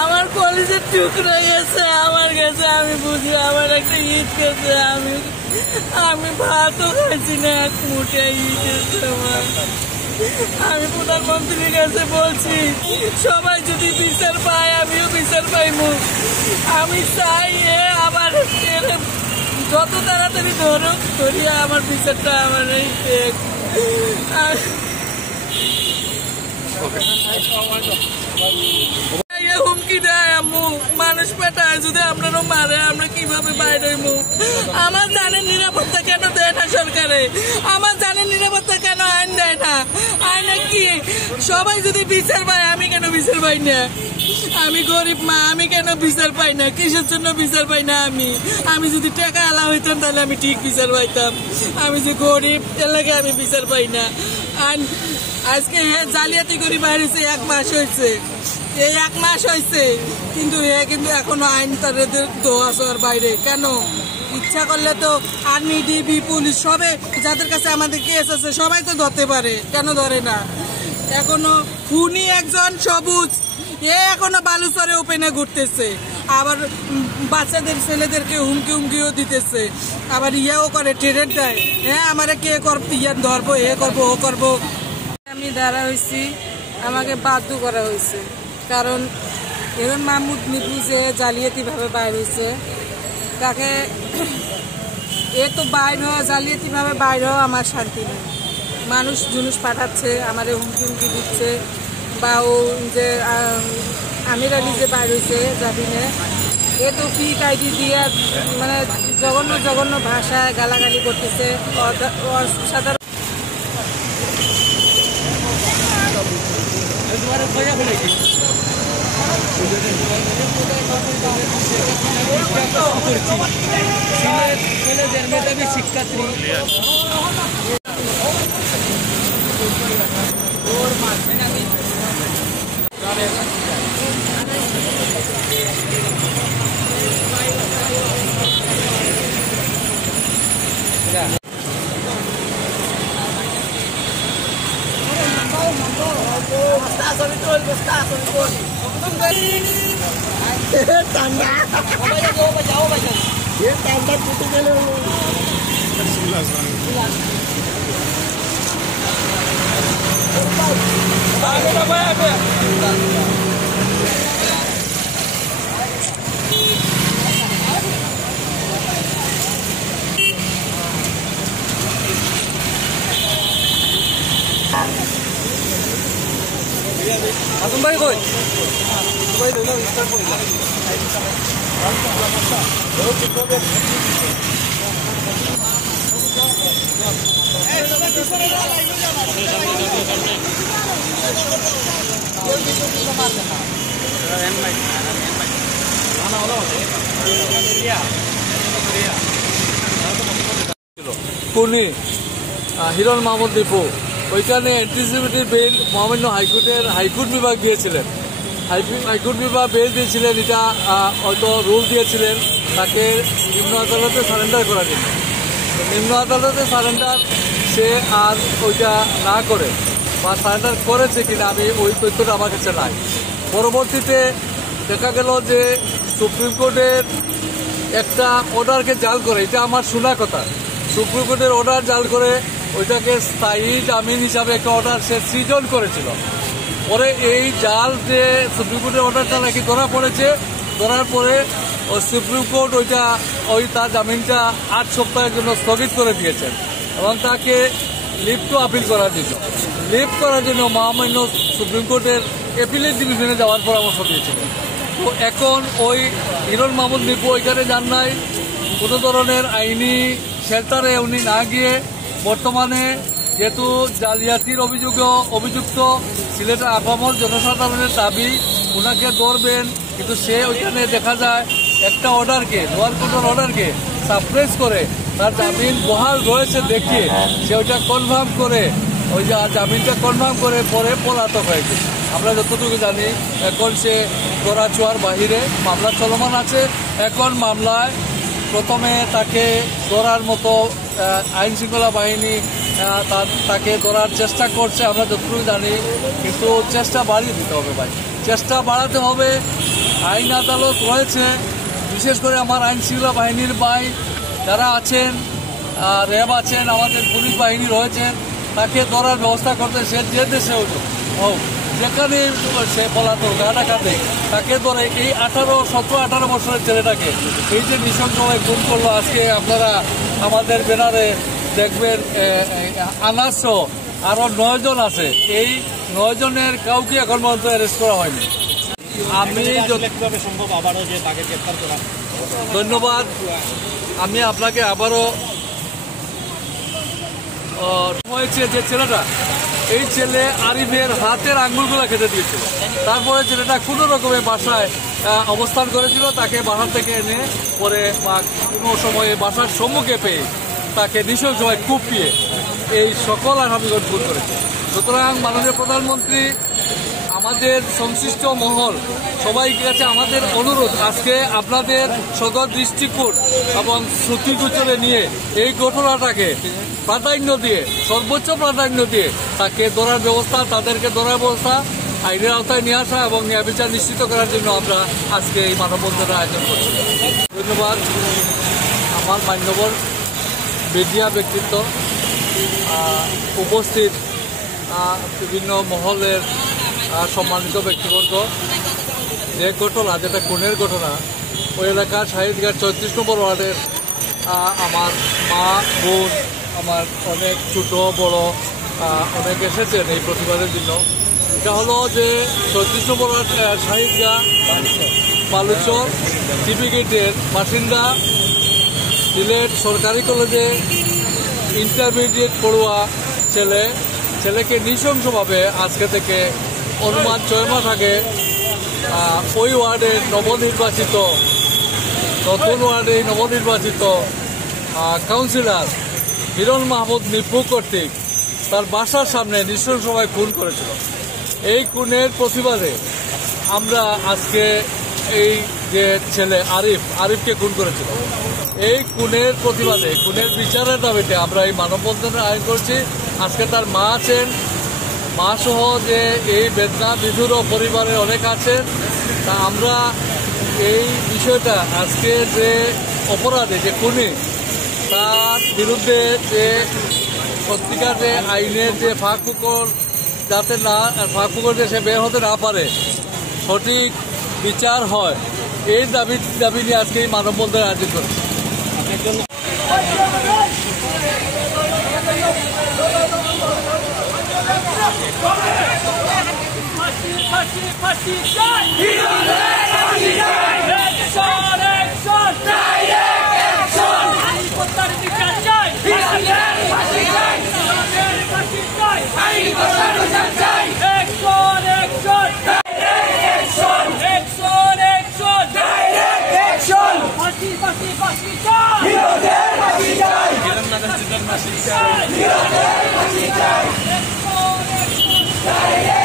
আমার কলেজের টুকরা গেছে আমার কাছে, আমি বুঝি আমার একটা ঈদ গেছে, আমি ভাতও খাইছি না, এক মুঠে ঈদ গেছে আমার। আমি প্রধানমন্ত্রীর কাছে বলছি সবাই যদি বিচার পায় আমিও বিচার পাইবো। আমি চাই আবার যত তাড়াতাড়ি ধরিয়া আমার বিচারটা আমার এই হুমকি দেয় আম্মু, মানুষ পেটায়, যদি আপনারও মারে আমরা কিভাবে বাইরে হইবো? আমার জানের নিরাপত্তা কেন দেয় না সরকারে? আমার জানের নিরাপত্তা কেন আইন দেয় না? আইনে কি সবাই যদি বিচার পায় আমি কেন বিচার পাই না? আমি গরিব মা, আমি কেন বিচার পাই না? কিসের জন্য বিচার পাই না? আমি যদি টাকা আলা হইতাম তাহলে আমি ঠিক বিচার পাইতাম। আমি যে গরিব এলাকায় আমি বিচার পাই না। আর আজকে জালিয়াতি করে বাইরেছে 1 মাস হয়েছে, এই 1 মাস হয়েছে, কিন্তু এখনো আইন তাদের দোয়ার বাইরে। কেন? ইচ্ছা করলে তো আর্মি, ডিবি, পুলিশ সবে যাদের কাছে আমাদের কেস আছে সবাই তো ধরতে পারে, কেন ধরে না? এখনো খুনি একজন সবুজ এখনো বালুচরে ওপেনে ঘুরতেছে, আবার বাচ্চাদের ছেলেদেরকে হুমকিও দিতেছে, আবার ইয়াও করে, ট্রেডের দেয়। আমারে কে ধরবো, করবো, ও করবো। আমি দাঁড়া হয়েছি, আমাকে বাধ্য করা হয়েছে, কারণ এখন মাহমুদ নিপু যে জালিয়াতি ভাবে বাইর হয়েছে, তাকে তো বাইর হওয়া, জালিয়াতি ভাবে বাইর হওয়া আমার শান্তি নেই। মানুষ জুলুস পাঠাচ্ছে, আমার হুমকি দিচ্ছে, বা ও যে আমির আলী যে বাইর হয়েছে জামিনে, তো ফিক আইডি দিয়ে মানে জঘন্য ভাষায় গালাগালি করতেছে, সাধারণ মেধাবী শিক্ষার্থী আসুন ভাই, কই খুনি হিরণ মাহমুদ দীপু, ওইখানে অ্যান্টিসিপেটরি বেল মহামান্য হাইকোর্ট বিভাগ দিয়েছিলেন, হাইকোর্ট বিভাগ বেল দিয়েছিলেন। এটা হয়তো রুল দিয়েছিলেন তাকে নিম্ন আদালতে সারেন্ডার করার জন্য। নিম্ন আদালতে সারেন্ডার সে আর ওইটা না করে, বা সারেন্ডার করেছে কিনা আমি ওই তথ্যটা আমার কাছে নাই। পরবর্তীতে দেখা গেল যে সুপ্রিম কোর্টের একটা অর্ডারকে জাল করে, এটা আমার শোনা কথা, সুপ্রিম কোর্টের অর্ডার জাল করে ওইটাকে স্থায়ী জামিন হিসাবে একটা অর্ডার সে সৃজন করেছিল। পরে এই জাল যে সুপ্রিম কোর্টের অর্ডারটা নাকি ধরা পড়েছে, ধরার পরে সুপ্রিম কোর্ট তার জামিনটা 8 সপ্তাহের জন্য স্থগিত করে দিয়েছেন, এবং তাকে লিভ টু আপিল করার জন্য মহামান্য সুপ্রিম কোর্টের অ্যাপিলেট ডিভিশনে যাওয়ার পরামর্শ দিয়েছিলেন। তো এখন ওই হিরণ মাহমুদ নিপু ওইখানে যান নাই, কোনো ধরনের আইনি শেল্টারে উনি না গিয়ে, বর্তমানে যেহেতু জালিয়াতির অভিযুক্ত সিলেটের আপামর জনসাধারণের দাবি ওনাকে ধরবেন, কিন্তু সে ওইখানে দেখা যায় একটা অর্ডারকে, লোয়ার কোর্টের অর্ডারকে সাপ্রেস করে তার জামিন বহাল রয়েছে দেখিয়ে সে ওইটা কনফার্ম করে, ওই জামিনটা কনফার্ম করে পরে পলাতক হয়েছে। আমরা যতটুকু জানি এখন সে গড়াচুয়ার বাহিরে মামলা চলমান আছে। এখন মামলায় প্রথমে তাকে ধরার মতো আইন শৃঙ্খলা বাহিনী তাকে ধরার চেষ্টা করছে, আমরা যতটুকু জানি, কিন্তু চেষ্টা বাড়িয়ে দিতে হবে ভাই, চেষ্টা বাড়াতে হবে। আইন আদালত রয়েছে, বিশেষ করে আমার আইন শৃঙ্খলা বাহিনীর ভাই যারা আছেন, র্যাব আছেন, আমাদের পুলিশ বাহিনী রয়েছেন, তাকে ধরার ব্যবস্থা করতে সে যে দেশে হোক, যেখানে সে পলাতক ডাকাতে তাকে ধরে এই 17-18 বছরের ছেলেটাকে এই যে নৃশংসভাবে খুন করলো, আজকে আপনারা আমাদের ব্যানারে দেখবেন আনাস আরও 9 জন আছে। এই 9 জনের কাউকে এখন পর্যন্ত অ্যারেস্ট করা হয়নি। আমি সম্ভব আবারও যে তাকে গ্রেফতার করা। ধন্যবাদ। আমি আপনাকে আবারও হয়েছে যে ছেলেটা, এই ছেলে আরিফের হাতের আঙ্গুলগুলো খেতে দিয়েছিল, তারপরে ছেলেটা কোনো রকমের বাসায় অবস্থান করেছিল, তাকে বাসা থেকে এনে পরে বা কোনো সময়ে বাসার সম্মুখে পেয়ে তাকে নৃশংসভাবে কুপিয়ে এই সকল আসামিগণ খুন করেছে। সুতরাং মাননীয় প্রধানমন্ত্রী, আমাদের সংশ্লিষ্ট মহল সবাইকে কাছে আমাদের অনুরোধ, আজকে আপনাদের সদর দৃষ্টিকোণ এবং শ্রুতিগোচরে নিয়ে এই ঘটনাটাকে প্রাধান্য দিয়ে, সর্বোচ্চ প্রাধান্য দিয়ে তাকে ধরার ব্যবস্থা, তাদেরকে ধরার ব্যবস্থা, আইনের আওতায় নিয়ে আসা এবং ন্যায় বিচার নিশ্চিত করার জন্য আমরা আজকে এই মানববন্ধনের আয়োজন করছি। ধন্যবাদ। আমার মান্যবর মিডিয়া ব্যক্তিত্ব, উপস্থিত বিভিন্ন মহলের সম্মানিত ব্যক্তিবর্গ, যে ঘটনা, যেটা খুনের ঘটনা, ওই এলাকার শাহিদঘাট 34 নম্বর ওয়ার্ডের আমার মা, বোন, আমার অনেক ছোট বড় অনেক এসেছেন এই প্রতিবাদের জন্য। এটা হলো যে 34 নম্বর ওয়ার্ড শাহিদঘাট বালুচর টিপি গেটের বাসিন্দা, সিলেট সরকারি কলেজে ইন্টারমিডিয়েট পড়ুয়া ছেলেকে নৃশংসভাবে আজকে থেকে অনুমান 6 মাস আগে ওই ওয়ার্ডের নতুন ওয়ার্ডে নবনির্বাচিত কাউন্সিলর হিরণ মাহমুদ নিপু কর্তৃক তার বাসার সামনে নৃশংসভাবে খুন করেছিল। এই খুনের প্রতিবাদে আমরা আজকে এই যে ছেলে আরিফকে খুন করেছিল, এই খুনের প্রতিবাদে, খুনের বিচারের দাবিতে আমরা এই মানববন্ধনের আয়োজন করছি। আজকে তার মা আছেন, মা সহ যে এই বেদনা বিধুর পরিবারের অনেক আছেন। তা আমরা এই বিষয়টা আজকে যে অপরাধে, যে খুনি, তার বিরুদ্ধে যে সত্যিকার যে আইনের যে ফাঁকফোকর, যাতে না ফাঁকফোকর যে সে বের হতে না পারে, সঠিক বিচার হয়, এই দাবি নিয়ে আজকে এই মানববন্ধনের আয়োজন করছি। Direct